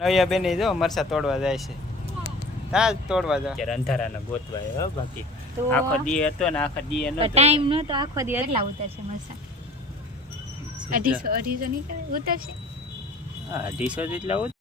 નવિયા બેન જો મરસા તોડવા જાય છે. હા તોડવા જાય અંધારા અંધારાના ગોતવા હો બાકી. આખો દી હતો ને આખો દી નતો. ટાઈમ નતો આખો દી એટલા ઉતરશે મરસા. અઢીસો અઢીસો નહીં ઉતરશે. હા અઢીસો જેટલા ઉત-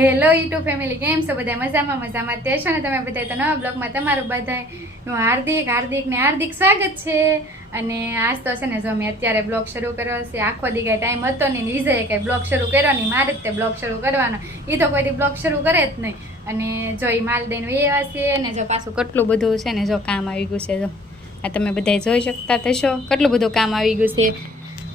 હેલો યુટ્યુબ ફેમિલી કેમ છો બધા? મજામાં મજામાં. તે છો ને તમે બધા તો નવા બ્લોગમાં તમારું બધાનું હાર્દિક હાર્દિક ને હાર્દિક સ્વાગત છે. અને આજ તો છે ને જો મેં અત્યારે બ્લોગ શરૂ કર્યો છે. આખો દી ટાઈમ હતો નહીં વિજયે કાંઈ બ્લોગ શરૂ કર્યો નહીં. મારે જ તે બ્લોગ શરૂ કરવાનો. એ તો કોઈ બ્લોગ શરૂ કરે જ નહીં. અને જો એ માલ દઈને એવા છે ને જો પાછું કેટલું બધું છે ને જો કામ આવી ગયું છે જો. આ તમે બધા જોઈ શકતા થશો કેટલું બધું કામ આવી ગયું છે.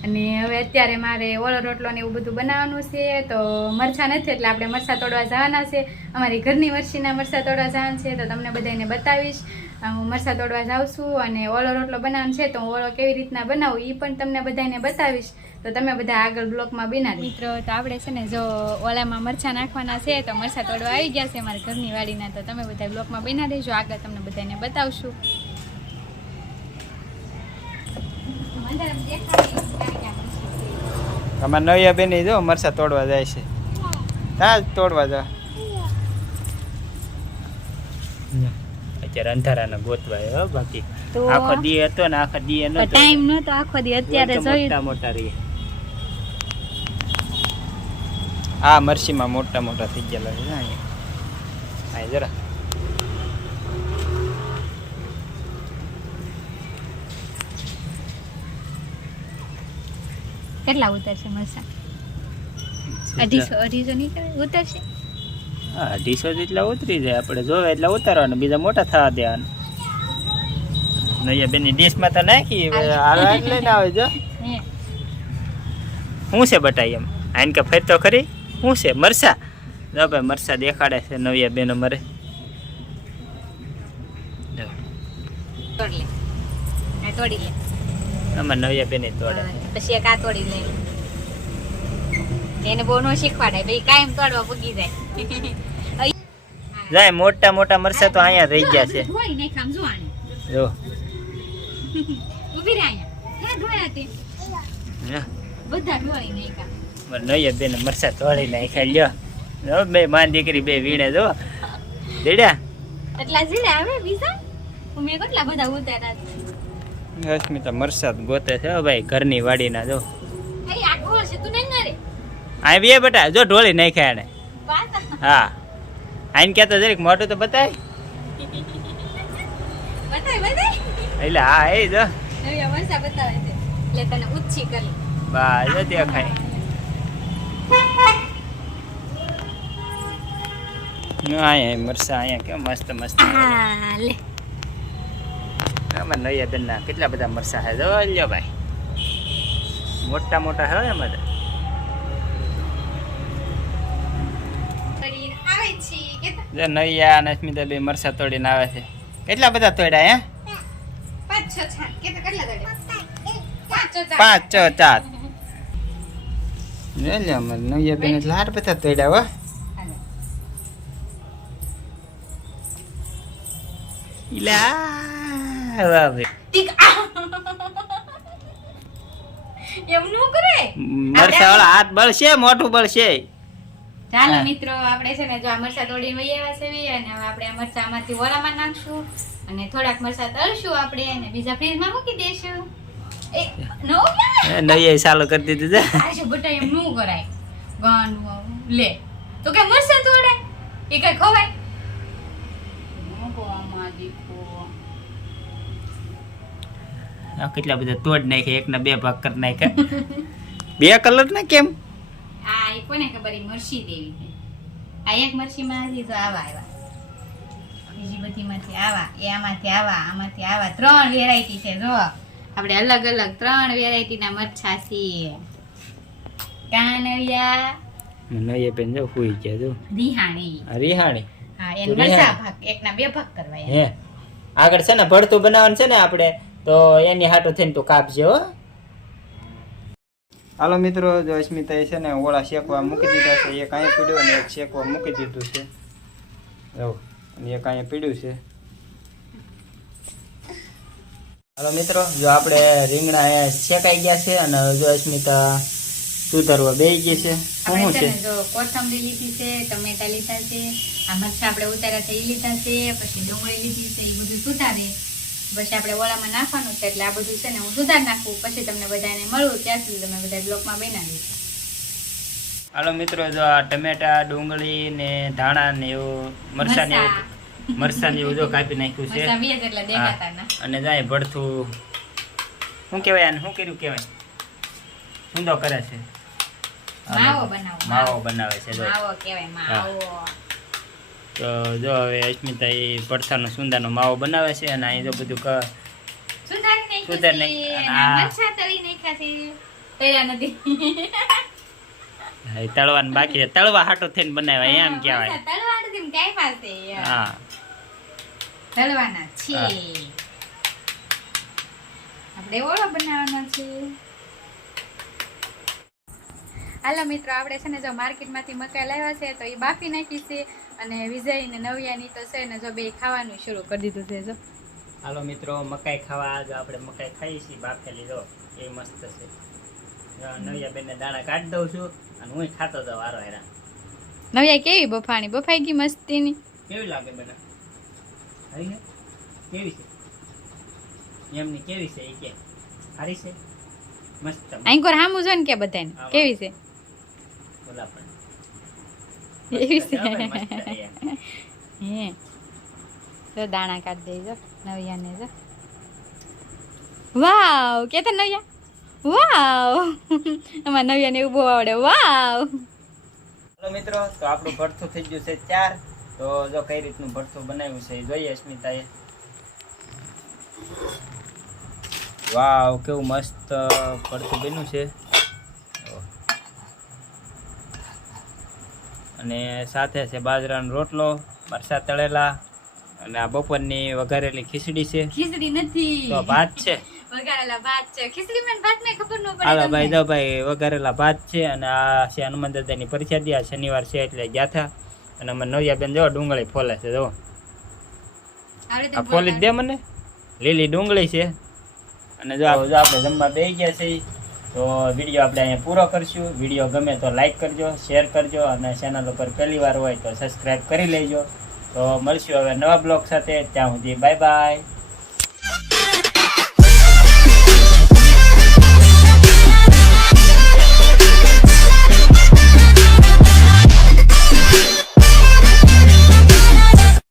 અને હવે અત્યારે મારે ઓળો રોટલો ને એવું બધું બનાવવાનું છે, તો મરચાં નથી એટલે આપણે મરચાં તોડવા જવાના છે. અમારી ઘરની વરસીના મરચાં તોડવા જવાનું છે, તો તમને બધાને બતાવીશ. હું મરચાં તોડવા જાઉં છું અને ઓળો રોટલો બનાવવાનો છે, તો હું ઓળો કેવી રીતના બનાવું એ પણ તમને બધાને બતાવીશ. તો તમે બધા આગળ બ્લોકમાં બિના મિત્રો, તો આપણે છે ને જો ઓલામાં મરચાં નાખવાના છે, તો મરચાં તોડવા આવી ગયા છે અમારી ઘરની વાડીના, તો તમે બધા બ્લોકમાં બિના રહેજો. આગળ તમને બધાને બતાવશું. અમારે નવિયા બેન જો મરસા તોડવા જાય છે. હા તોડવા જાવ અત્યારે અંધારાના ગોતવા હો બાકી. આખો દી હતો ને આખો દી ટાઈમ નતો આખો દી અત્યારે મોટા જોયું. મોટા રહી આ મરસીમાં મોટા મોટા થઈ ગયેલા છે અહીંયા. હા જરા. કેટલા ઉતરશે મરસા? અઢીસો અઢીસો નહીં ઉતરશે? હા અઢીસો જેટલા ઉતરી જાય આપણે. જોવે એટલા ઉતારવાના બીજા મોટા થવા દેવાના. નૈયા બેની ડીશમાં તો નાખી હાલવા આવે જો. શું છે બટાઈ એમ? આઈન કે ફરતો ખરી? શું છે? મરસા? જો ભાઈ મરસા દેખાડે છે નવિયા બેન મરે તોડી લે. તોડી લે. અમારે નવ્યા બેને તોડે. પછી એક આ તોડી લે. એને બહુ નો શીખવાડે ભાઈ કાયમ તોડવા પૂગી જાય. જાય મોટા મોટા મરસા તો અહીંયા રહી ગયા છે. જો આને. જો. ઊભી રહે અહીંયા. હે ધોયા તે બધા ધોઈ નાખ્યા. મારે નૈયા મરસા તોડી નાખ્યા. લ્યો. બે માન દીકરી બે વીણે જો. દેડ્યા? એટલા જીરે આવે બીજા? મેં કેટલા બધા ઉતાર્યા અસ્મિતા મરસાદ ગોતે છે ભાઈ ઘરની વાડીના જો. આ બે બેટા જો ઢોળી નાખ્યા એને. હા. આઈને કહેતો જરીક મોટું તો બતાય. એટલે હા એ જો બા જો દેખાય. અહીંયા મરસા અહીંયા કેમ મસ્ત મસ્ત. લે. આમાં નૈયા બેનના કેટલા બધા મરસા છે? જો લ્યો ભાઈ. મોટા મોટા છે એમાં જો નૈયા અને બે મરસા તોડીને આવે છે. કેટલા બધા તોડ્યા હે? પાંચ છ ચાર લે અમારે નૈયા બેન એટલે બધા તોડ્યા હો. હાલો. ઇલા વાહ ભાઈ ટીક. આ. એમ નું કરે? મરસા વાળા હાથ બળશે મોટું બળશે. ચાલો મિત્રો આપણે છે ને જો આ મરચા તોડીને વહી આવ્યા છે અને હવે આપણે આ મરચા આમાંથી નાખશું અને થોડાક મરચા તળશું આપણે અને બીજા ફ્રીજમાં મૂકી દેશું. એ નો નૈયા ચાલુ કરી દીધું છે. આ બટા એમ નું કરાય. લે તો કે મરચા તોડે? એ કઈ ખવાય? ઓહો, આમાં દીકો. કેટલા બધા તોડ નાખ્યા એકના બે ભાગ કરી નાખ્યા બે કલર ને કેમ? આ એ કોને ખબર ઈ દેવી છે. આ એક મરચીમાં હતી તો આવા આવ્યા બીજી બધીમાંથી આવા એ આમાંથી આવા આમાંથી આવા. ત્રણ વેરાયટી છે જો. આપણે અલગ અલગ ત્રણ વેરાયટીના મરછા છીએ. કાનવિયા નૈયા બેન જો હુઈ ગયા જો. રીહાણી. રિહાણી? હા એને તો મરચા ભાગ એકના બે ભાગ કરવા હે. આગળ છે ને ભરતું બનાવવાનું છે ને આપણે? તો એની હાટો થઈને તું કાપજે હો. હાલો મિત્રો જો અસ્મિતા છે ને ઓળા શેકવા મૂકી દીધા છે. એક અહીંયા પીડ્યો અને એક શેકવા મૂકી દીધું છે. જો અને એક અહીંયા પીડ્યું છે. હાલો મિત્રો જો આપણે રીંગણા એ શેકાઈ ગયા છે અને જો અસ્મિતા સુધારવા બે ગઈ છે. શું છે? છે જો કોથમરી લીધી છે ટમેટા લીધા છે આ મરચા આપણે ઉતાર્યા છે એ લીધા છે પછી ડુંગળી લીધી છે એ બધું સુધારે. પછી આપણે ઓલામાં નાખવાનું છે એટલે આ બધું છે ને હું સુધાર નાખું પછી તમને બધાને મળું ત્યાં સુધી તમે બધા બ્લોકમાં બનાવી હાલો મિત્રો જો આ ટમેટા ડુંગળી ને ધાણા ને એવું મરસા ને એવું મરચાં. ને એવું જો કાપી નાખ્યું છે. અને જાય ભડથું શું કહેવાય આને શું કર્યું કહેવાય? સુંદો કરે છે? માવો બનાવે છે માવો કહેવાય માવો. તો જો હવે અસ્મિતા એ પડથાનો સુંદાનો માવો બનાવે છે અને અહીં જો બધું ક સુધારી નહીં તળવાનું બાકી છે. તળવા હાટો થઈને બનાવ્યા એમ કહેવાય. હા. તળવાના છે આપણે ઓળો બનાવવાનો છે. હાલો મિત્રો આપણે છે ને જો માર્કેટમાંથી મકાઈ લાવ્યા છે તો એ બાફી નાખી છે. અને વિજય ને નવ્યાની તો છે ને જો બે ખાવાનું શરૂ કરી દીધું છે જો. હાલો મિત્રો મકાઈ ખાવા આજ આપણે મકાઈ ખાઈ છીએ બાફેલી જો એ મસ્ત છે. નવિયા બેનને દાણા કાઢી દઉં છું અને હું ખાતો જાઉં વારો હેરા નવ્યા કેવી બફાણી? બફાઈ ગઈ મસ્તીની. કેવી લાગે બેટા? કેવી છે? એમની કેવી છે? એ કે સારી છે? મસ્ત. આંકોર હામું છે ને કે બધાને. કેવી છે? બોલા પણ. એવી છે, હો. તો દાણા કાઢી દેજો નવિયાને જો. વાવ કેતા નવિયા? વાવ. અમાર નવિયાને ઊભો આવડે. વાવ. હાલો મિત્રો તો આપણું ભરથું થઈ ગયું છે ચાર. તો જો કઈ રીતનું ભરથું બનાવ્યું છે જોઈએ અસ્મિતાએ. વાવ કેવું મસ્ત ભરથું બન્યું છે જો. અને સાથે છે બાજરાનો રોટલો મરસા તળેલા અને આ બપોરની વઘારેલી ખીચડી છે. ખીચડી નથી. તો ભાત છે. વઘારેલા ભાત છે. ખીચડી ભાત મેં ખબર ન પડે હાલો ભાઈ જો ભાઈ વઘારેલા ભાત છે અને આ છે હનુમાન દાદાની પ્રસાદી આ શનિવાર છે એટલે ગયા હતા અને અમે નવિયાબેન જો ડુંગળી ફોલે છે જો. આ ફોલી દે મને. લીલી ડુંગળી છે. અને જો આપડે આપણે જમવા બે ગયા છે તો વીડિયો આપણે અહીંયા પૂરો કરશું. વીડિયો ગમે તો લાઇક કરજો શેર કરજો અને ચેનલ ઉપર પહેલી વાર હોય તો સબસ્ક્રાઈબ કરી લેજો. તો મળશું હવે નવા બ્લોગ સાથે. ત્યાં સુધી બાય બાય